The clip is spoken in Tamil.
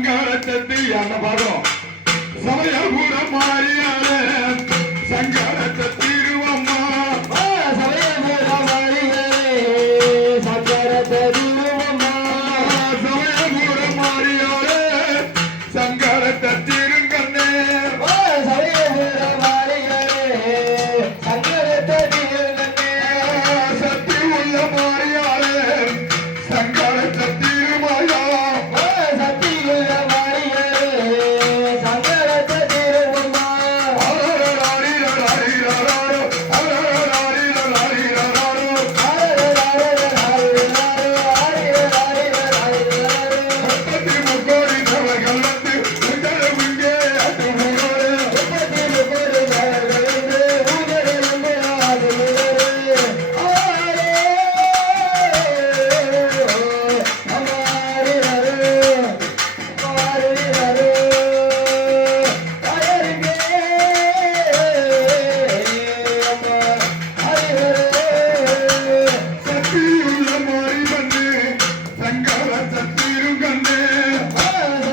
சங்காரத்தை அந்த படம் சமயம்